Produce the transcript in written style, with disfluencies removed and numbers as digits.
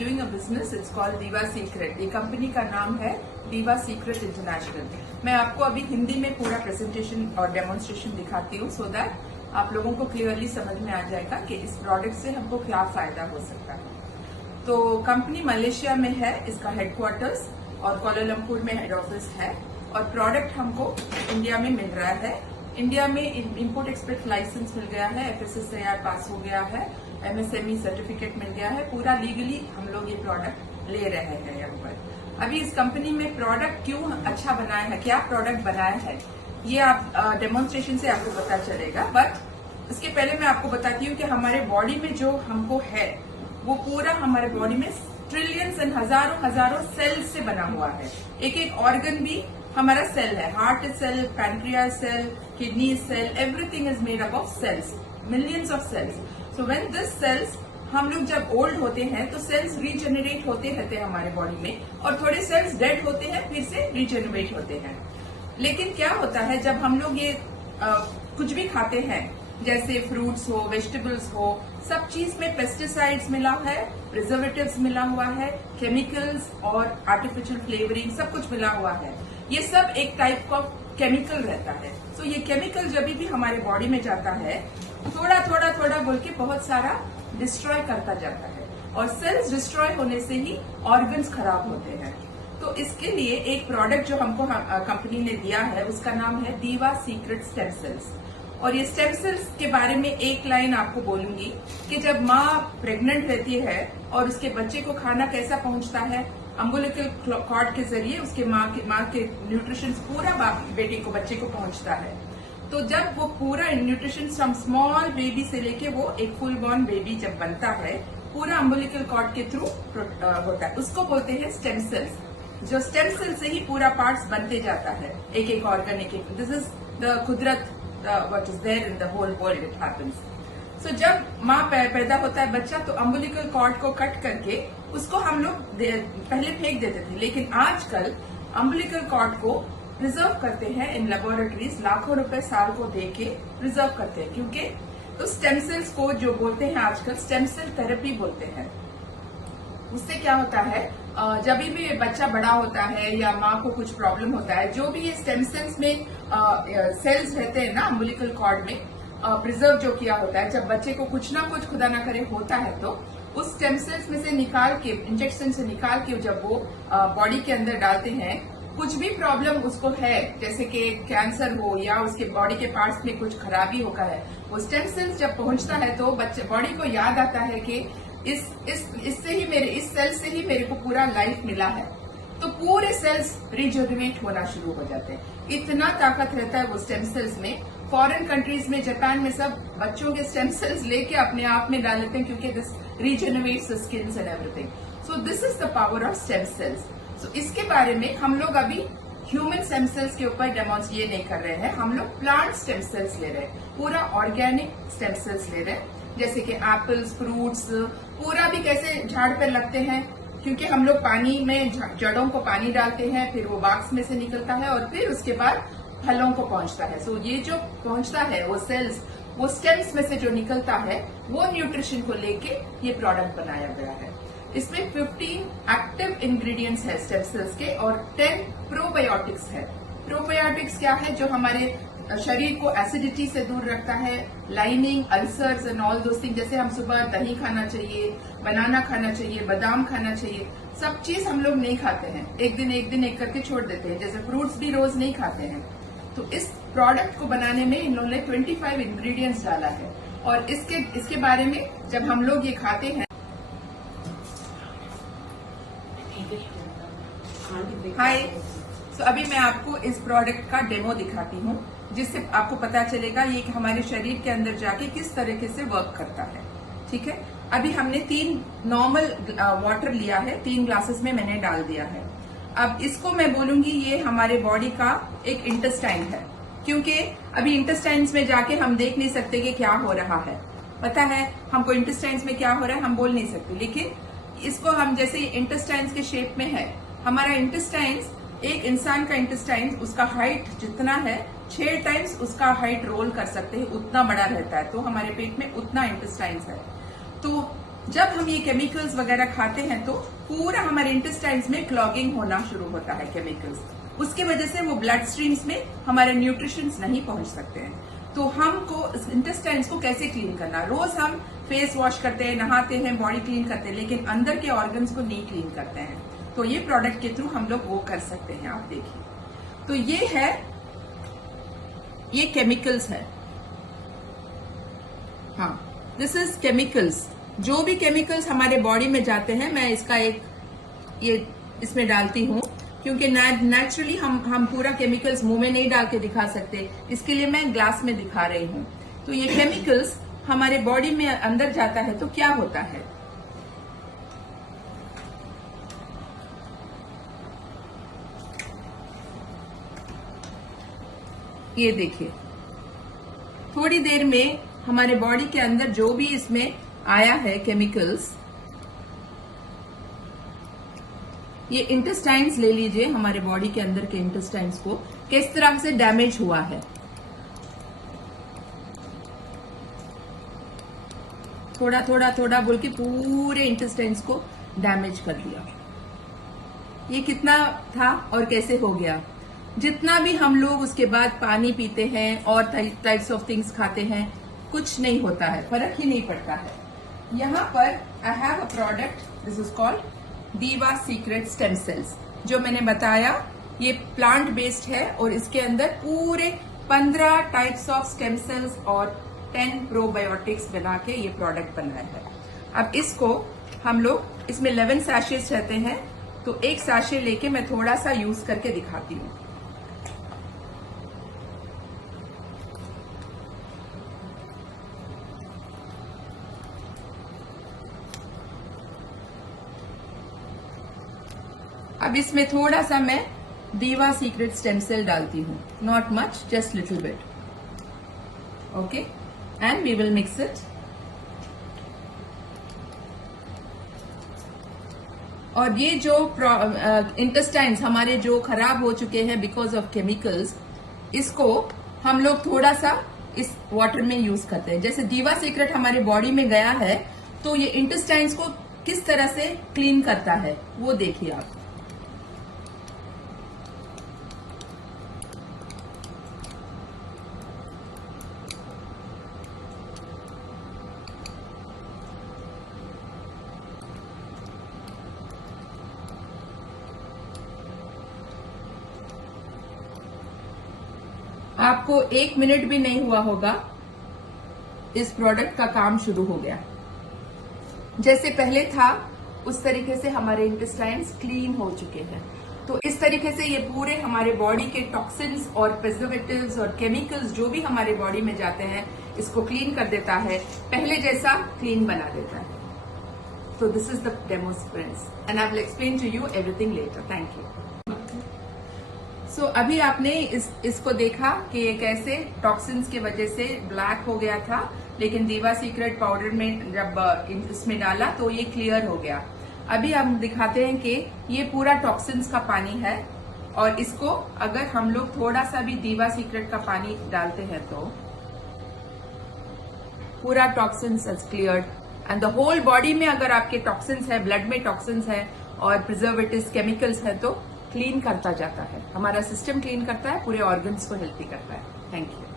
doing a business. It's called Diva Secret. ये company का नाम है Diva Secret International. मैं आपको अभी हिंदी में पूरा प्रेजेंटेशन और डेमोन्स्ट्रेशन दिखाती हूँ so that आप लोगों को क्लियरली समझ में आ जाएगा कि इस प्रोडक्ट से हमको क्या फायदा हो सकता है। तो कंपनी मलेशिया में है, इसका हेडक्वार्टर्स, और कोलालमपुर में हेड ऑफिस है, और प्रोडक्ट हमको इंडिया में मिल रहा है। इंडिया में इंपोर्ट एक्सपोर्ट लाइसेंस मिल गया है, FSSAI पास हो गया है, MSME सर्टिफिकेट मिल गया है, पूरा लीगली हम लोग ये प्रोडक्ट ले रहे हैं यहाँ पर। अभी इस कंपनी में प्रोडक्ट क्यों अच्छा बनाया है, क्या प्रोडक्ट बनाया है, ये आप डेमोन्स्ट्रेशन से आपको पता चलेगा। बट इसके पहले मैं आपको बताती हूँ कि हमारे बॉडी में जो हमको है वो पूरा हमारे बॉडी में ट्रिलियंस एंड हजारों सेल्स से बना हुआ है। एक एक ऑर्गन भी हमारा सेल है, heart cell, pancreas cell, kidney cell, everything is made up of cells, millions of cells. So when this cells, हम लोग जब ओल्ड होते हैं तो सेल्स रीजनरेट होते रहते हैं हमारे बॉडी में, और थोड़े सेल्स डेड होते हैं फिर से रीजनरेट होते हैं। लेकिन क्या होता है जब हम लोग ये कुछ भी खाते हैं, जैसे फ्रूट्स हो, वेजिटेबल्स हो, सब चीज में पेस्टिसाइड्स मिला है, प्रिजर्वेटिव्स मिला हुआ है, केमिकल्स और आर्टिफिशियल फ्लेवरिंग सब कुछ मिला हुआ है। ये सब एक टाइप का केमिकल रहता है। सो ये केमिकल जब भी हमारे बॉडी में जाता है, थोड़ा बोल के बहुत सारा डिस्ट्रॉय करता जाता है, और सेल्स डिस्ट्रॉय होने से ही ऑर्गन्स खराब होते हैं। तो इसके लिए एक प्रोडक्ट जो हमको कंपनी ने दिया है उसका नाम है दीवा सीक्रेट स्टेम सेल्स। और ये स्टेम सेल्स के बारे में एक लाइन आपको बोलूंगी कि जब माँ प्रेग्नेंट रहती है और उसके बच्चे को खाना कैसा पहुंचता है, अम्बिलिकल कॉर्ड के जरिए उसके माँ के न्यूट्रिशन पूरा बेटे को, बच्चे को पहुंचता है। तो जब वो पूरा न्यूट्रिशन फ्रॉम स्मॉल बेबी से लेके वो एक फुल बॉर्न बेबी जब बनता है, पूरा अम्बिलिकल कॉर्ड के थ्रू होता है, उसको बोलते हैं स्टेम सेल्स। जो स्टेम सेल से ही पूरा पार्ट्स बनते जाता है, एक एक ऑर्गन, एक एक। दिस इज द कुदरत, what is there in the whole world, it happens. So जब माँ पैदा होता है बच्चा, तो अम्बिलिकल कॉर्ड को कट करके उसको हम लोग पहले फेंक देते थे, लेकिन आजकल अम्बिलिकल कॉर्ड को प्रिजर्व करते हैं इन लेबोरेटरीज, लाखों रुपए साल को दे के प्रिजर्व करते हैं, क्योंकि तो स्टेम सेल्स को जो बोलते हैं आजकल स्टेम सेल थेरेपी बोलते हैं। उससे क्या होता है, जब भी बच्चा बड़ा होता है या माँ को कुछ प्रॉब्लम होता है, जो भी ये स्टेम सेल्स में सेल्स रहते हैं ना अम्बिलिकल कॉर्ड में, प्रिजर्व जो किया होता है, जब बच्चे को कुछ ना कुछ खुदा ना करे होता है, तो उस स्टेम सेल्स में से निकाल के, इंजेक्शन से निकाल के जब वो बॉडी के अंदर डालते हैं, कुछ भी प्रॉब्लम उसको है, जैसे कि कैंसर हो या उसके बॉडी के पार्ट्स में कुछ खराबी होगा है, वो स्टेम सेल्स जब पहुंचता है तो बच्चे बॉडी को याद आता है कि इससे ही इस सेल से ही मेरे को पूरा लाइफ मिला है, तो पूरे सेल्स रिजनरेट होना शुरू हो जाते हैं। इतना ताकत रहता है वो स्टेम सेल्स में। फॉरेन कंट्रीज में, जापान में सब बच्चों के स्टेम सेल्स लेके अपने आप में डाल लेते हैं, क्योंकि this regenerates the skins and everything. So this is the power of stem cells. So इसके बारे में हम लोग अभी ह्यूमन स्टेम सेल्स के ऊपर डेमोन्स्ट्रेट नहीं कर रहे हैं, हम लोग प्लांट स्टेम सेल्स ले रहे हैं, पूरा ऑर्गेनिक स्टेम सेल्स ले रहे हैं, जैसे कि एप्पल्स, फ्रूट्स, पूरा भी कैसे झाड़ पर लगते हैं, क्योंकि हम लोग पानी में जड़ों को पानी डालते हैं, फिर वो बाक्स में से निकलता है और फिर उसके बाद फलों को पहुंचता है। सो ये जो पहुंचता है वो सेल्स, वो स्टेम्स में से जो निकलता है, वो न्यूट्रिशन को लेके ये प्रोडक्ट बनाया गया है। इसमें 15 एक्टिव इंग्रेडिएंट्स है स्टेम सेल्स के, और 10 प्रोबायोटिक्स है। प्रोबायोटिक्स क्या है, जो हमारे शरीर को एसिडिटी से दूर रखता है, lining, ulcers and all those thing. जैसे हम सुबह दही खाना चाहिए, बनाना खाना चाहिए, बादाम खाना चाहिए, सब चीज हम लोग नहीं खाते हैं, एक दिन एक करके छोड़ देते हैं, जैसे फ्रूट्स भी रोज नहीं खाते हैं। तो इस प्रोडक्ट को बनाने में इन्होंने 25 इंग्रेडिएंट्स डाला है, और इसके बारे में जब हम लोग ये खाते हैं, हाय, तो अभी मैं आपको इस प्रोडक्ट का डेमो दिखाती हूँ, जिससे आपको पता चलेगा ये कि हमारे शरीर के अंदर जाके किस तरीके से वर्क करता है। ठीक है, अभी हमने 3 नॉर्मल वाटर लिया है, 3 ग्लासेस में मैंने डाल दिया है। अब इसको मैं बोलूंगी ये हमारे बॉडी का एक इंटेस्टाइन है, क्योंकि अभी इंटेस्टाइन्स में जाके हम देख नहीं सकते कि क्या हो रहा है। पता है हमको इंटेस्टाइन्स में क्या हो रहा है, हम बोल नहीं सकते, लेकिन इसको हम जैसे इंटेस्टाइन्स के शेप में है, हमारा इंटेस्टाइन्स, एक इंसान का इंटेस्टाइन, उसका हाइट जितना है 6 टाइम्स उसका हाइट रोल कर सकते हैं, उतना बड़ा रहता है। तो हमारे पेट में उतना इंटेस्टाइन्स है। तो जब हम ये केमिकल्स वगैरह खाते हैं तो पूरा हमारे इंटेस्टाइन्स में क्लॉगिंग होना शुरू होता है केमिकल्स, उसके वजह से वो ब्लड स्ट्रीम्स में हमारे न्यूट्रिशंस नहीं पहुंच सकते हैं। तो हमको इंटेस्टाइन्स को कैसे क्लीन करना, रोज हम फेस वॉश करते हैं, नहाते हैं, बॉडी क्लीन करते हैं, लेकिन अंदर के ऑर्गन्स को नहीं क्लीन करते हैं। तो ये प्रोडक्ट के थ्रू हम लोग वो कर सकते हैं। आप देखिए, तो ये केमिकल्स है। हाँ, दिस इज केमिकल्स। जो भी केमिकल्स हमारे बॉडी में जाते हैं, मैं इसका ये इसमें डालती हूँ, क्योंकि नेचुरली हम पूरा केमिकल्स मुंह में नहीं डाल के दिखा सकते, इसके लिए मैं ग्लास में दिखा रही हूँ। तो ये केमिकल्स हमारे बॉडी में अंदर जाता है तो क्या होता है, ये देखिए, थोड़ी देर में हमारे बॉडी के अंदर जो भी इसमें आया है केमिकल्स, ये इंटेस्टाइन्स ले लीजिए, हमारे बॉडी के अंदर के इंटेस्टाइन्स को किस तरह से डैमेज हुआ है। थोड़ा थोड़ा थोड़ा बोल के पूरे इंटेस्टाइन्स को डैमेज कर दिया। ये कितना था और कैसे हो गया। जितना भी हम लोग उसके बाद पानी पीते हैं और टाइप्स ऑफ थिंग्स खाते हैं, कुछ नहीं होता है, फर्क ही नहीं पड़ता है। यहाँ पर I have a product, this is called दीवा सीक्रेट स्टेम सेल्स। जो मैंने बताया ये प्लांट बेस्ड है और इसके अंदर पूरे 15 टाइप्स ऑफ स्टेम सेल्स और 10 प्रोबायोटिक्स बना के ये प्रोडक्ट बनाया है। अब इसको हम लोग, इसमें 11 सैशेस रहते हैं, तो एक सैशे लेके मैं थोड़ा सा यूज करके दिखाती हूँ। अब इसमें थोड़ा सा मैं दीवा सीक्रेट स्टेम सेल डालती हूँ, not much, just little bit, okay, and we will mix it. और ये जो इंटेस्टाइन्स हमारे जो खराब हो चुके हैं बिकॉज ऑफ केमिकल्स, इसको हम लोग थोड़ा सा इस वाटर में यूज करते हैं। जैसे दीवा सीक्रेट हमारे बॉडी में गया है तो ये इंटेस्टाइन्स को किस तरह से क्लीन करता है वो देखिए आप। आपको 1 मिनट भी नहीं हुआ होगा, इस प्रोडक्ट का काम शुरू हो गया। जैसे पहले था उस तरीके से हमारे इंटेस्टाइन्स क्लीन हो चुके हैं। तो इस तरीके से ये पूरे हमारे बॉडी के टॉक्सिन्स और प्रिजर्वेटिव्स और केमिकल्स जो भी हमारे बॉडी में जाते हैं, इसको क्लीन कर देता है, पहले जैसा क्लीन बना देता है। तो this is the demo friends, and I will explain to you everything later. Thank you. So अभी आपने इसको देखा कि ये कैसे टॉक्सिन्स की वजह से ब्लैक हो गया था, लेकिन दीवा सीक्रेट पाउडर में जब इसमें डाला तो ये क्लियर हो गया। अभी हम दिखाते हैं कि ये पूरा टॉक्सिन्स का पानी है, और इसको अगर हम लोग थोड़ा सा भी दीवा सीक्रेट का पानी डालते हैं तो पूरा toxins is cleared, and the whole body में अगर आपके टॉक्सिन्स है, ब्लड में टॉक्सिन्स है और प्रिजर्वेटिव्स केमिकल्स है तो क्लीन करता जाता है। हमारा सिस्टम क्लीन करता है, पूरे ऑर्गन्स को हेल्थी करता है। Thank you.